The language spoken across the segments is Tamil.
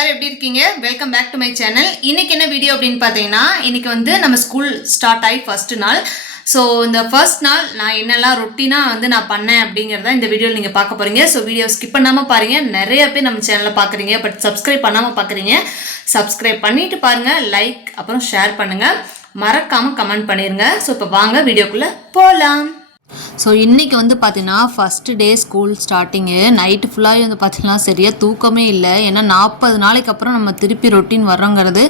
எல்லாரும் எப்படி இருக்கீங்க? Welcome back to my channel. இன்னைக்கு என்ன வீடியோ அப்படின்னு பார்த்தீங்கன்னா, இன்னைக்கு வந்து நம்ம ஸ்கூல் ஸ்டார்ட் ஆகி ஃபர்ஸ்ட் நாள். ஸோ இந்த ஃபர்ஸ்ட் நாள் நான் என்னெல்லாம் ரொட்டீனாக வந்து நான் பண்ணேன் அப்படிங்கிறத இந்த வீடியோவில் நீங்கள் பார்க்க போகிறீங்க. ஸோ வீடியோ ஸ்கிப் பண்ணாமல் பாருங்கள். நிறைய பேர் நம்ம சேனலில் பார்க்குறீங்க, பட் சப்ஸ்கிரைப் பண்ணாமல் பார்க்குறீங்க. சப்ஸ்கிரைப் பண்ணிட்டு பாருங்கள், லைக் அப்புறம் ஷேர் பண்ணுங்கள், மறக்காமல் கமெண்ட் பண்ணிடுங்க. ஸோ இப்போ வாங்க வீடியோக்குள்ளே போகலாம். ஸோ இன்றைக்கி வந்து பார்த்திங்கன்னா first day school starting. Night ஃபுல்லாகவே வந்து பார்த்திங்கன்னா சரியாக தூக்கமே இல்லை. ஏன்னா 40 நாளைக்கு அப்புறம் நம்ம திருப்பி ரொட்டீன் வர்றோங்கிறது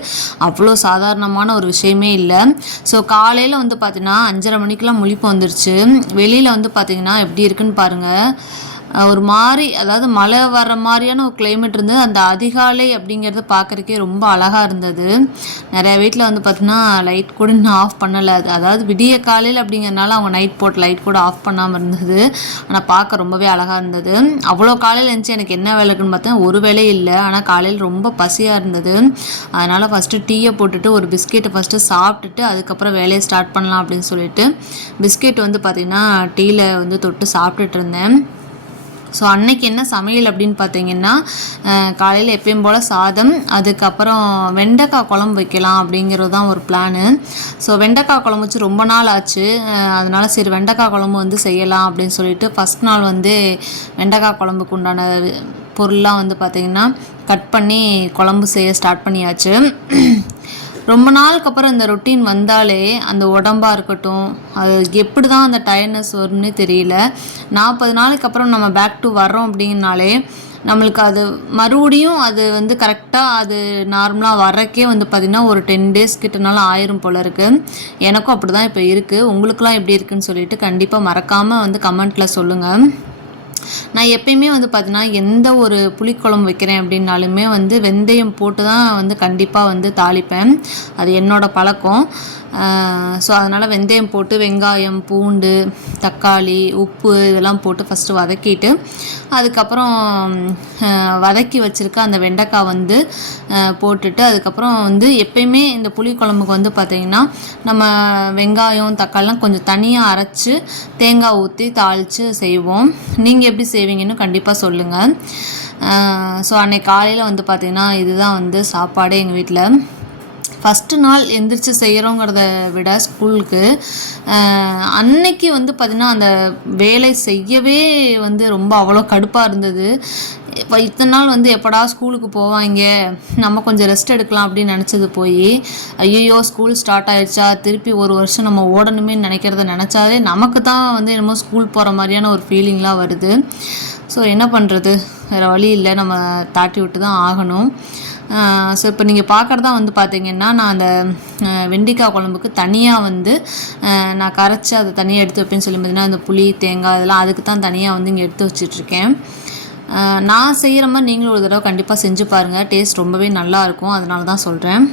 அவ்வளோ சாதாரணமான ஒரு விஷயமே இல்லை. ஸோ காலையில் வந்து பார்த்திங்கன்னா 5:30 மணிக்கெலாம் முழிப்பு வந்துருச்சு. வெளியில் வந்து பார்த்திங்கன்னா எப்படி இருக்குன்னு பாருங்கள். ஒரு மாதிரி, அதாவது மழை வர்ற மாதிரியான ஒரு கிளைமேட் இருந்தது. அந்த அதிகாலை அப்படிங்கிறது பார்க்குறக்கே ரொம்ப அழகாக இருந்தது. நிறையா வீட்டில் வந்து பார்த்திங்கன்னா லைட் கூட இன்னும் ஆஃப் பண்ணலை. அதாவது விடிய காலையில் அப்படிங்கிறதுனால அவங்க நைட் போட்டு லைட் கூட ஆஃப் பண்ணாமல் இருந்தது. ஆனால் பார்க்க ரொம்பவே அழகாக இருந்தது. அவ்வளோ காலையில் இருந்துச்சு. எனக்கு என்ன வேலைக்குன்னு பார்த்தேன், ஒரு வேலையும் இல்லை. ஆனால் காலையில் ரொம்ப பசியாக இருந்தது. அதனால் ஃபஸ்ட்டு டீயை போட்டுட்டு ஒரு பிஸ்கெட்டை ஃபஸ்ட்டு சாப்பிட்டுட்டு அதுக்கப்புறம் வேலையை ஸ்டார்ட் பண்ணலாம் அப்படின்னு சொல்லிட்டு பிஸ்கெட் வந்து பார்த்திங்கன்னா டீயில் வந்து தொட்டு சாப்பிட்டுட்டு இருந்தேன். ஸோ அன்னைக்கு என்ன சமையல் அப்படின்னு பார்த்தீங்கன்னா, காலையில் எப்பயும் போல் சாதம், அதுக்கப்புறம் வெண்டைக்காய் குழம்பு வைக்கலாம் அப்படிங்கிறது தான் ஒரு பிளானு. ஸோ வெண்டைக்காய் குழம்பு வச்சு ரொம்ப நாள் ஆச்சு. அதனால் சரி வெண்டைக்காய் குழம்பு வந்து செய்யலாம் அப்படின்னு சொல்லிட்டு ஃபஸ்ட் நாள் வந்து வெண்டைக்காய் குழம்புக்கு உண்டான பொருள்லாம் வந்து பார்த்திங்கன்னா கட் பண்ணி குழம்பு செய்ய ஸ்டார்ட் பண்ணியாச்சு. ரொம்ப நாளுக்கு அப்புறம் இந்த ரொட்டீன் வந்தாலே அந்த உடம்பாக இருக்கட்டும், அது எப்படி தான் அந்த டயர்ட்னஸ் வரும்னே தெரியல. 40 நாளைக்கு அப்புறம் நம்ம பேக் டு வர்றோம் அப்படிங்கனாலே நம்மளுக்கு அது மறுபடியும் அது வந்து கரெக்டாக அது நார்மலாக வர்றக்கே வந்து பார்த்திங்கன்னா ஒரு 10 டேஸ் கிட்டனாலும் ஆயிரும் போல் இருக்குது. எனக்கும் அப்படி தான் இப்போ இருக்குது. உங்களுக்குலாம் எப்படி இருக்குதுன்னு சொல்லிட்டு கண்டிப்பாக மறக்காமல் வந்து கமெண்ட்டில் சொல்லுங்கள். நான் எப்பயுமே வந்து பார்த்தீங்கன்னா எந்த ஒரு புளிக்குழம்பு வைக்கிறேன் அப்படின்னாலுமே வந்து வெந்தயம் போட்டு தான் வந்து கண்டிப்பாக வந்து தாளிப்பேன். அது என்னோடய பழக்கம். ஸோ அதனால் வெந்தயம் போட்டு வெங்காயம், பூண்டு, தக்காளி, உப்பு இதெல்லாம் போட்டு ஃபஸ்ட்டு வதக்கிட்டு அதுக்கப்புறம் வதக்கி வச்சுருக்க அந்த வெண்டைக்காய் வந்து போட்டுட்டு அதுக்கப்புறம் வந்து எப்பயுமே இந்த புளிக்குழம்புக்கு வந்து பார்த்திங்கன்னா நம்ம வெங்காயம், தக்காளிலாம் கொஞ்சம் தனியாக அரைச்சி தேங்காய் ஊற்றி தாளித்து செய்வோம். நீங்கள் எப்படி செய்வீங்கன்னு கண்டிப்பாக சொல்லுங்கள். ஸோ அன்றைக்கி காலையில் வந்து பார்த்திங்கன்னா இதுதான் வந்து சாப்பாடு எங்கள் வீட்டில். ஃபஸ்ட்டு நாள் எந்திரிச்சு செய்கிறோங்கிறத விட ஸ்கூலுக்கு அன்னைக்கு வந்து பார்த்திங்கன்னா அந்த வேலை செய்யவே வந்து ரொம்ப அவ்வளோ கடுப்பாக இருந்தது. இப்போ இத்தனை நாள் வந்து எப்படா ஸ்கூலுக்கு போவாங்க, நம்ம கொஞ்சம் ரெஸ்ட் எடுக்கலாம் அப்படின்னு நினச்சது போய் ஐயோ ஸ்கூல் ஸ்டார்ட் ஆகிடுச்சா, திருப்பி ஒரு வருஷம் நம்ம ஓடணுமே நினைக்கிறத நினச்சாலே நமக்கு தான் வந்து என்னமோ ஸ்கூல் போகிற மாதிரியான ஒரு ஃபீலிங்லாம் வருது. ஸோ என்ன பண்ணுறது, வேறு வழி இல்லை, நம்ம தாட்டி விட்டு தான் ஆகணும். ஸோ இப்போ நீங்கள் பார்க்குறதா வந்து பார்த்திங்கன்னா நான் அந்த வெண்டைக்காய் குழம்புக்கு தனியாக வந்து நான் கரைச்சி அதை தனியாக எடுத்து வைப்பேன்னு சொல்லி பார்த்திங்கன்னா அந்த புளி, தேங்காய் இதெல்லாம் அதுக்கு தான் தனியாக வந்து இங்கே எடுத்து வச்சிட்ருக்கேன். நான் செய்கிற மாதிரி நீங்களும் ஒரு தடவை கண்டிப்பாக செஞ்சு பாருங்கள். டேஸ்ட் ரொம்பவே நல்லாயிருக்கும். அதனால தான் சொல்கிறேன்.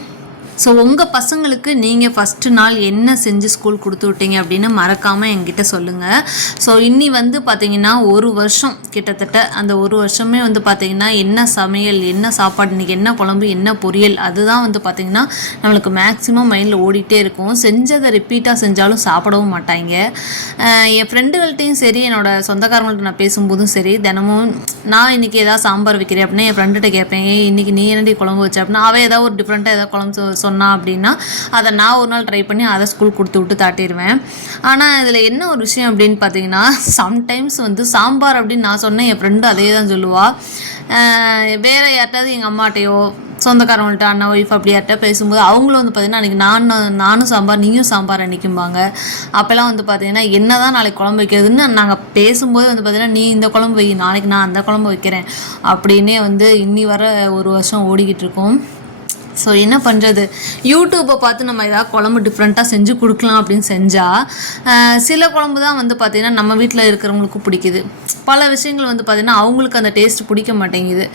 ஸோ உங்கள் பசங்களுக்கு நீங்கள் ஃபஸ்ட்டு நாள் என்ன செஞ்சு ஸ்கூல் கொடுத்து விட்டீங்க அப்படின்னு மறக்காமல் என்கிட்ட சொல்லுங்கள். ஸோ இன்னி வந்து பார்த்திங்கன்னா ஒரு வருஷம் கிட்டத்தட்ட, அந்த ஒரு வருஷமே வந்து பார்த்திங்கன்னா என்ன சமையல், என்ன சாப்பாடு, இன்றைக்கி என்ன குழம்பு, என்ன பொரியல், அதுதான் வந்து பார்த்திங்கன்னா நம்மளுக்கு மேக்ஸிமம் மைண்டில் ஓடிட்டே இருக்கும். செஞ்சதை ரிப்பீட்டாக செஞ்சாலும் சாப்பிடவும் மாட்டாங்க. என் ஃப்ரெண்டுகள்கிட்டையும் சரி, என்னோடய சொந்தக்காரங்கள்ட்ட நான் பேசும்போதும் சரி, தினமும் நான் இன்றைக்கி ஏதாவது சாம்பார் வைக்கிறேன் அப்படின்னா என் ஃப்ரெண்டுகிட்ட கேட்பேன், இன்றைக்கி நீ என்னடி குழம்பு வச்ச அப்படின்னா அவள் ஏதாவது ஒரு டிஃப்ரெண்ட்டாக ஏதாவது குழம்பு சொன்னா அப்படின்னா அதை நான் ஒரு நாள் ட்ரை பண்ணி அதை ஸ்கூல் கொடுத்து விட்டு தாட்டிடுவேன். ஆனால் இதில் என்ன ஒரு விஷயம் அப்படின்னு பார்த்தீங்கன்னா, சம்டைம்ஸ் வந்து சாம்பார் அப்படின்னு நான் சொன்னேன், என் ஃப்ரெண்டு அதே தான் சொல்லுவாள். வேறு யார்ட்டாவது எங்கள் அம்மாட்டையோ சொந்தக்காரங்கள்ட்ட அண்ணா ஒய்ஃப் அப்படி யார்கிட்ட பேசும்போது அவங்களும் வந்து பார்த்திங்கன்னா அன்றைக்கி நானும் சாம்பார் நீயும் சாம்பார் அன்றைக்கும்பாங்க. அப்போல்லாம் வந்து பார்த்திங்கன்னா என்ன தான் நாளைக்கு குழம்பு வைக்கிறதுன்னு நாங்கள் பேசும்போது வந்து பார்த்திங்கன்னா நீ இந்த குழம்பு வை, நாளைக்கு நான் அந்த குழம்பு வைக்கிறேன் அப்படின்னே வந்து இன்னி வர ஒரு வருஷம் ஓடிக்கிட்டு இருக்கோம். ஸோ என்ன பண்ணுறது, யூடியூப்பை பார்த்து நம்ம ஏதாவது குழம்பு டிஃப்ரெண்ட்டாக செஞ்சு கொடுக்கலாம் அப்படின்னு செஞ்சால் சில குழம்பு தான் வந்து பார்த்திங்கன்னா நம்ம வீட்டில் இருக்கிறவங்களுக்கும் பிடிக்குது. பல விஷயங்கள் வந்து பார்த்திங்கன்னா அவங்களுக்கு அந்த டேஸ்ட் பிடிக்க மாட்டேங்குது.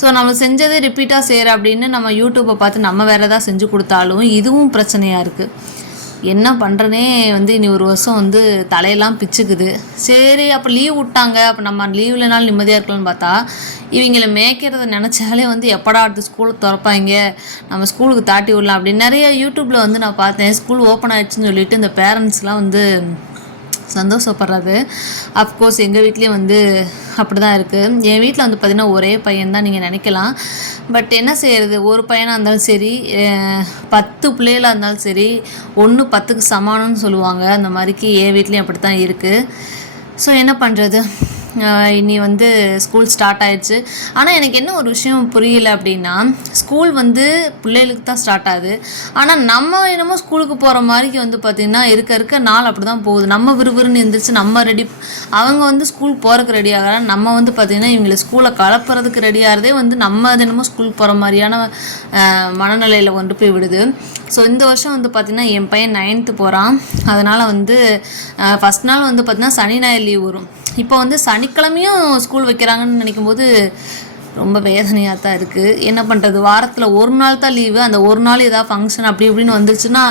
ஸோ நம்ம செஞ்சதே ரிப்பீட்டாக செய்கிற அப்படின்னு நம்ம யூடியூப்பை பார்த்து நம்ம வேறு ஏதாவது செஞ்சு கொடுத்தாலும் இதுவும் பிரச்சனையாக இருக்குது. என்ன பண்ணுறனே வந்து இனி ஒரு வருஷம் வந்து தலையெல்லாம் பிச்சுக்குது. சரி அப்போ லீவ் விட்டாங்க, அப்போ நம்ம லீவ்லனாலும் நிம்மதியாக இருக்கலாம்னு பார்த்தா இவங்களை மேய்க்கிறத நினச்சாலே வந்து எப்படா அடுத்து ஸ்கூலுக்கு திறப்பாங்க, நம்ம ஸ்கூலுக்கு தாட்டி விடலாம் அப்படின்னு நிறைய யூடியூப்பில் வந்து நான் பார்த்தேன். ஸ்கூல் ஓப்பன் ஆகிடுச்சின்னு சொல்லிட்டு இந்த பேரண்ட்ஸ்லாம் வந்து சந்தோஷப்படுறது. அஃப்கோர்ஸ் எங்கள் வீட்லேயும் வந்து அப்படி தான் இருக்குது. என் வீட்டில் வந்து பார்த்திங்கன்னா ஒரே பையன் தான் நீங்கள் நினைக்கலாம். பட் என்ன செய்கிறது, ஒரு பையனாக இருந்தாலும் சரி 10 பிள்ளைகளாக இருந்தாலும் சரி 1 10க்கு சமானம்னு சொல்லுவாங்க. அந்த மாதிரிக்கு என் வீட்லேயும் அப்படி தான் இருக்குது. ஸோ என்ன பண்ணுறது, இனி வந்து ஸ்கூல் ஸ்டார்ட் ஆயிடுச்சு. ஆனால் எனக்கு என்ன ஒரு விஷயம் புரியல அப்படின்னா, ஸ்கூல் வந்து பிள்ளைகளுக்கு தான் ஸ்டார்ட் ஆகுது. ஆனால் நம்ம என்னமோ ஸ்கூலுக்கு போகிற மாதிரிக்கு வந்து பார்த்திங்கன்னா இருக்க நாள் அப்படி தான் போகுது. நம்ம விறுவிறுன்னு எழுந்திரிச்சு நம்ம ரெடி, அவங்க வந்து ஸ்கூல் போகிறதுக்கு ரெடி ஆகிறாங்க. நம்ம வந்து பார்த்திங்கன்னா இவங்களை ஸ்கூலை கலப்புறதுக்கு ரெடி ஆகிறதே வந்து நம்ம தினமும் ஸ்கூல் போகிற மாதிரியான மனநிலையில் கொண்டு போய் விடுது. ஸோ இந்த வருஷம் வந்து பார்த்திங்கன்னா என் பையன் 9th போகிறான். அதனால் வந்து ஃபஸ்ட் நாள் வந்து பார்த்திங்கன்னா சனி ஞாயிறு லீவ் வரும். இப்போ வந்து சனிக்கிழமையும் ஸ்கூல் வைக்கிறாங்கன்னு நினைக்கும்போது ரொம்ப வேதனையாக தான் இருக்குது. என்ன பண்ணுறது, வாரத்தில் ஒரு நாள் தான் லீவு. அந்த ஒரு நாள் ஏதாவது ஃபங்க்ஷன் அப்படி இப்படின்னு வந்துருச்சுன்னா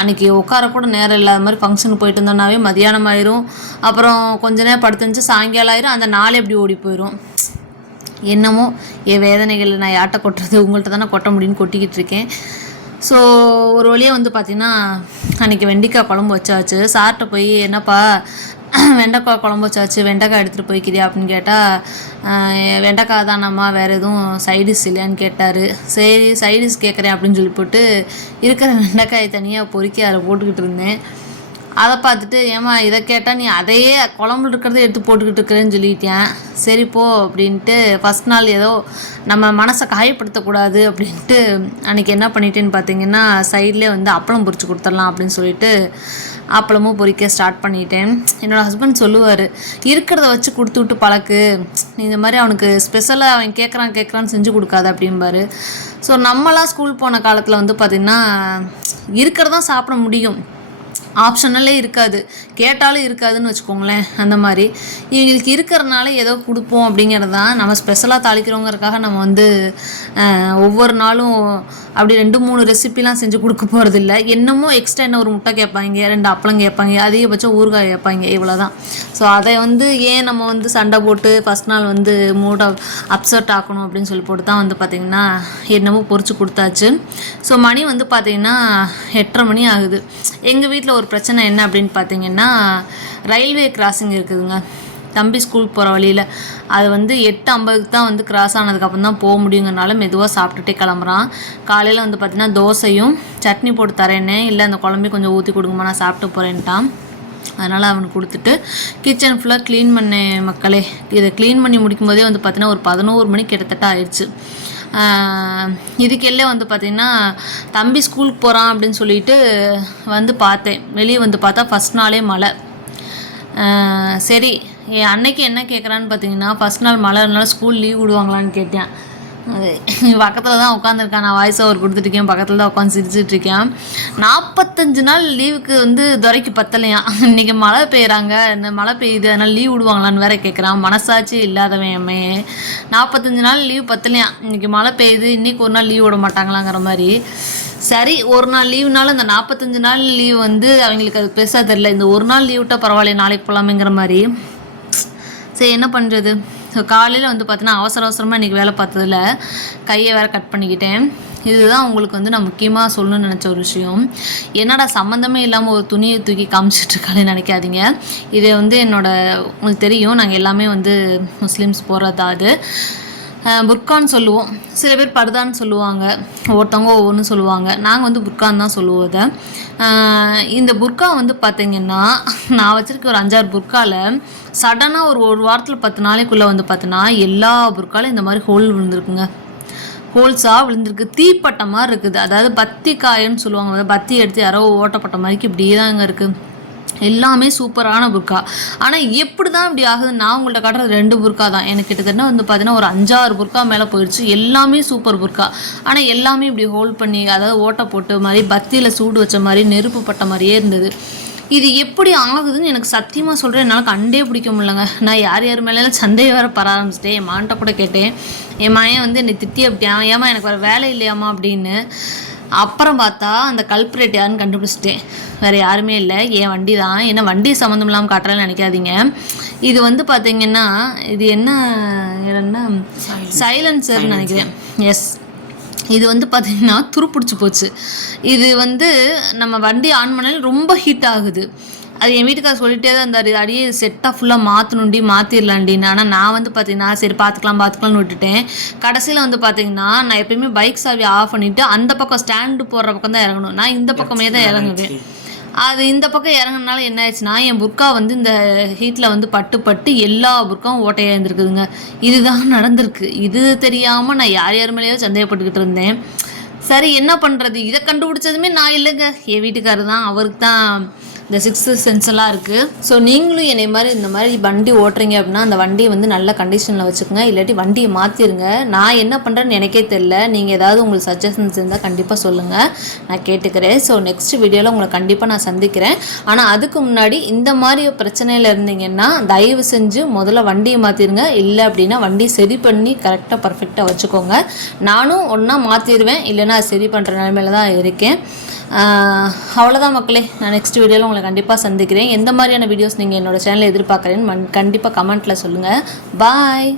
அன்றைக்கி உட்கார கூட நேரம் இல்லாத மாதிரி ஃபங்க்ஷனுக்கு போயிட்டு இருந்தோன்னாவே மதியானம் ஆயிரும். அப்புறம் கொஞ்ச நேரம் படுத்துச்சு சாயங்காலம் ஆயிரும். அந்த நாளே எப்படி ஓடி போயிடும். என்னமோ என் வேதனைகள் நான் யார்கிட்ட கொட்டுறது, உங்கள்கிட்ட தானே கொட்ட முடியும்னு கொட்டிக்கிட்டு இருக்கேன். ஸோ ஒரு வழியாக வந்து பார்த்திங்கன்னா அன்றைக்கி வெண்டைக்காய் குழம்பு வச்சாச்சு. சார்கிட்ட போய் என்னப்பா வெண்டைக்காய் குழம்பு வச்சாச்சு, வெண்டைக்காய் எடுத்துகிட்டு போய்க்கிறியா அப்படின்னு கேட்டால் வெண்டைக்காய் தானம்மா, வேறு எதுவும் சைடிஷ் இல்லையான்னு கேட்டார். சரி சைடிஷ் கேட்குறேன் அப்படின்னு சொல்லி போட்டு இருக்கிற வெண்டைக்காயை தனியாக பொறுக்கி அதில் போட்டுக்கிட்டு இருந்தேன். அதை பார்த்துட்டு ஏமா இதை கேட்டால் நீ அதையே குழம்புல இருக்கிறத எடுத்து போட்டுக்கிட்டு இருக்கிறேன்னு சொல்லிட்டேன். சரி போ அப்படின்ட்டு ஃபஸ்ட் நாள் ஏதோ நம்ம மனசை காயப்படுத்தக்கூடாது அப்படின்ட்டு அன்றைக்கி என்ன பண்ணிட்டேன்னு பார்த்தீங்கன்னா சைட்லேயே வந்து அப்பளம் பொரிச்சு கொடுத்துடலாம் அப்படின்னு சொல்லிட்டு அப்பளமும் பொரிக்க ஸ்டார்ட் பண்ணிட்டேன். என்னோடய ஹஸ்பண்ட் சொல்லுவார், இருக்கிறத வச்சு கொடுத்து விட்டு பழக்கு, நீ இந்த மாதிரி அவனுக்கு ஸ்பெஷலாக அவன் கேட்குறான்னு செஞ்சு கொடுக்காது அப்படிம்பாரு. ஸோ நம்மளாம் ஸ்கூல் போன காலத்தில் வந்து பார்த்திங்கன்னா இருக்கிறதான் சாப்பிட முடியும், ஆப்ஷனலே இருக்காது, கேட்டாலும் இருக்காதுன்னு வச்சுக்கோங்களேன். அந்த மாதிரி இவங்களுக்கு இருக்கிறனால ஏதோ கொடுப்போம் அப்படிங்கிறது தான். நம்ம ஸ்பெஷலாக தாளிக்கிறோங்கிறதுக்காக நம்ம வந்து ஒவ்வொரு நாளும் அப்படி 2-3 ரெசிபிலாம் செஞ்சு கொடுக்க போகிறதில்ல. என்னமோ எக்ஸ்ட்ரா என்ன ஒரு முட்டை கேட்பாங்க, 2 அப்பளம் கேட்பாங்க, அதிகபட்சம் ஊறுகாய் கேட்பாங்க, இவ்வளோ தான். ஸோ அதை வந்து ஏன் நம்ம வந்து சண்டை போட்டு ஃபஸ்ட் நாள் வந்து மூட அப்செட் ஆக்கணும் அப்படின்னு சொல்லி போட்டு தான் வந்து பார்த்திங்கன்னா என்னமோ பொரிச்சு கொடுத்தாச்சு. ஸோ மணி வந்து பார்த்திங்கன்னா 8:30 மணி ஆகுது. எங்கள் வீட்டில் ஒரு பிரச்சனை என்ன அப்படின்னு பார்த்தீங்கன்னா, ரயில்வே கிராசிங் இருக்குதுங்க தம்பி ஸ்கூல் போகிற வழியில். அது வந்து 8:50க்கு தான் வந்து கிராஸ் ஆனதுக்கப்புறம் தான் போக முடியுங்கிறனால மெதுவாக சாப்பிட்டுட்டே கிளம்புறான். காலையில் வந்து பார்த்திங்கன்னா தோசையும் சட்னி போட்டு தரேன்னே, இல்லை அந்த குழம்பு கொஞ்சம் ஊற்றி கொடுங்கம்மா நான் சாப்பிட்டு போகிறேன்ட்டான். அதனால் அவனுக்கு கொடுத்துட்டு கிச்சன் ஃபுல்லாக க்ளீன் பண்ணேன் மக்களே. இதை க்ளீன் பண்ணி முடிக்கும் போதே வந்து பார்த்திங்கன்னா ஒரு 11 மணி கிட்டத்தட்ட ஆயிடுச்சு. இதுக்கெல்லாம் வந்து பார்த்திங்கன்னா தம்பி ஸ்கூலுக்கு போகிறான் அப்படின்னு சொல்லிட்டு வந்து பார்த்தேன். வெளியே வந்து பார்த்தா ஃபஸ்ட் நாளே மழை. சரி என் அன்னைக்கு என்ன கேட்குறான்னு பார்த்தீங்கன்னா, ஃபஸ்ட் நாள் மழைனால ஸ்கூல் லீவ் விடுவாங்களான்னு கேட்டேன். அது பக்கத்தில் தான் உட்காந்துருக்கான், நான் வாய்ஸ் ஓவர் கொடுத்துட்ருக்கேன், பக்கத்தில் தான் உட்காந்து சிரிச்சிட்ருக்கேன். 45 நாள் லீவுக்கு வந்து துறைக்கு பத்தலையாம். இன்றைக்கி மழை பெய்கிறாங்க, இந்த மழை பெய்யுது அதனால் லீவ் விடுவாங்களான்னு வேற கேட்குறான். மனசாட்சி இல்லாதவன் எம்மையே. 45 நாள் லீவ் பத்தலையாம், இன்றைக்கி மழை பெய்யுது, இன்றைக்கி ஒரு நாள் லீவ் விட மாட்டாங்களாங்கிற மாதிரி. சரி ஒரு நாள் லீவுனாலும் அந்த 45 நாள் லீவ் வந்து அவங்களுக்கு அது பெருசாக தெரில. இந்த ஒரு நாள் லீவ் விட்டால் பரவாயில்ல, நாளைக்கு போகலாமேங்கிற மாதிரி. சரி என்ன பண்ணுறது. ஸோ காலையில் வந்து பார்த்தீங்கன்னா அவசரமாக இன்றைக்கி வேலை பார்த்ததில் கையை வேறு கட் பண்ணிக்கிட்டேன். இதுதான் உங்களுக்கு வந்து நான் முக்கியமாக சொல்லணும்னு நினச்ச ஒரு விஷயம். என்னடா சம்மந்தமே இல்லாமல் ஒரு துணியை தூக்கி காமிச்சிட்ருக்காளே நினைக்காதீங்க. இது வந்து உங்களுக்கு தெரியும், நாங்கள் எல்லாமே வந்து முஸ்லீம்ஸ் போகிறதா. அது புர்கான்னு சொல்லுவோம், சில பேர் பர்தான்னு சொல்லுவாங்க, ஒவ்வொருத்தவங்க ஒவ்வொன்று சொல்லுவாங்க. நாங்கள் வந்து புர்கான்னு தான் சொல்லுவோம் அதை. இந்த புர்கா வந்து பார்த்திங்கன்னா நான் வச்சுருக்க ஒரு 5-6 புர்காவில் சடனாக ஒரு வாரத்தில் 10 நாளைக்குள்ளே வந்து பார்த்தோன்னா எல்லா புர்காலும் இந்த மாதிரி ஹோல் விழுந்திருக்குங்க. ஹோல்ஸாக விழுந்திருக்கு, தீப்பட்ட மாதிரி இருக்குது. அதாவது பத்தி காயன்னு சொல்லுவாங்க, பத்தி எடுத்து யாரோ ஓட்டப்பட்ட மாதிரிக்கு இப்படியே தான் இங்கே இருக்குது. எல்லாமே சூப்பரான புர்கா. ஆனால் எப்படி தான் இப்படி ஆகுது, நான் உங்கள்கிட்ட காட்டுறது 2 புர்கா தான். எனக்கு கிட்டத்தட்ட வந்து பார்த்தீங்கன்னா ஒரு 5-6 புர்கா மேலே போயிடுச்சு. எல்லாமே சூப்பர் புர்கா, ஆனால் எல்லாமே இப்படி ஹோல்ட் பண்ணி, அதாவது ஓட்டை போட்டு மாதிரி பத்தியில் சூடு வச்ச மாதிரி நெருப்பு பட்ட மாதிரியே இருந்தது. இது எப்படி ஆகுதுன்னு எனக்கு சத்தியமாக சொல்கிறேன், என்னால் கண்டே பிடிக்க முடியலங்க. நான் யார் மேலே சந்தேகம் வேறு பர ஆரம்பிச்சிட்டேன். என் மான்ட்ட கூட கேட்டேன், என் மாயன் வந்து என்னை திட்டி அப்படியான், ஏமா எனக்கு வேறு வேலை இல்லையாம்மா அப்படின்னு. அப்புறம் பார்த்தா அந்த கல்ப்ரேட் யாருன்னு கண்டுபிடிச்சிட்டேன். வேறு யாருமே இல்லை, என் வண்டி தான். ஏன்னா வண்டி சம்மந்தம் இல்லாமல் காட்டுறேன்னு நினைக்காதீங்க. இது வந்து பார்த்திங்கன்னா இது என்ன சைலன்சர்னு நினைக்கிறேன். எஸ், இது வந்து பார்த்திங்கன்னா துருப்பிடிச்சி போச்சு. இது வந்து நம்ம வண்டி ஆன் பண்ணாலும் ரொம்ப ஹீட் ஆகுது. அது என் வீட்டுக்காரர் சொல்லிட்டே தான் இருந்தார், அடியே செட்டாக ஃபுல்லாக மாற்றிடலாண்டின்னு. ஆனால் நான் வந்து பார்த்தீங்கன்னா சரி பார்த்துக்கலாம்னு விட்டுட்டேன். கடைசியில் வந்து பார்த்தீங்கன்னா நான் எப்பயுமே பைக் சாவி ஆஃப் பண்ணிவிட்டு அந்த பக்கம் ஸ்டாண்டு போடுற பக்கம் தான் இறங்கணும். நான் இந்த பக்கமே தான் இறங்குவேன். அது இந்த பக்கம் இறங்குனால என்ன ஆயிடுச்சுன்னா என் புர்க்கா வந்து இந்த ஹீட்டில் வந்து பட்டு எல்லா புர்க்காவும் ஓட்டையாக இருந்திருக்குதுங்க. இதுதான் நடந்திருக்கு. இது தெரியாமல் நான் யார் மேலேயோ சந்தேகப்பட்டுக்கிட்டு இருந்தேன். சரி என்ன பண்ணுறது, இதை கண்டுபிடிச்சதுமே நான் இல்லைங்க, என் வீட்டுக்காரர் தான். அவருக்கு தான் இந்த சிக்ஸ்த்து சென்ஸ் எல்லாம் இருக்குது. ஸோ நீங்களும் என்னை மாதிரி இந்த மாதிரி வண்டி ஓட்டுறீங்க அப்படின்னா அந்த வண்டியை வந்து நல்ல கண்டிஷனில் வச்சுக்கோங்க, இல்லாட்டி வண்டியை மாற்றிடுங்க. நான் என்ன பண்ணுறேன்னு எனக்கே தெரில. நீங்கள் ஏதாவது உங்களுக்கு சஜஷன்ஸ் இருந்தால் கண்டிப்பாக சொல்லுங்கள், நான் கேட்டுக்கிறேன். ஸோ நெக்ஸ்ட் வீடியோவில் உங்களை கண்டிப்பாக நான் சந்திக்கிறேன். ஆனால் அதுக்கு முன்னாடி இந்த மாதிரி பிரச்சனையில் இருந்தீங்கன்னா தயவு செஞ்சு முதல்ல வண்டியை மாற்றிடுங்க. இல்லை அப்படின்னா வண்டி சரி பண்ணி கரெக்டாக பர்ஃபெக்டாக வச்சுக்கோங்க. நானும் ஒன்றா மாற்றிடுவேன், இல்லைன்னா சரி பண்ணுற நிலைமையில தான் இருக்கேன். அவ்வளோதான் மக்களே, நான் நெக்ஸ்ட் வீடியோவில் உங்களை கண்டிப்பாக சந்திக்கிறேன். எந்த மாதிரியான வீடியோஸ் நீங்கள் என்னோடய சேனலில் எதிர்பார்க்குறேன்னு கண்டிப்பாக கமெண்ட்டில் சொல்லுங்கள். பாய்.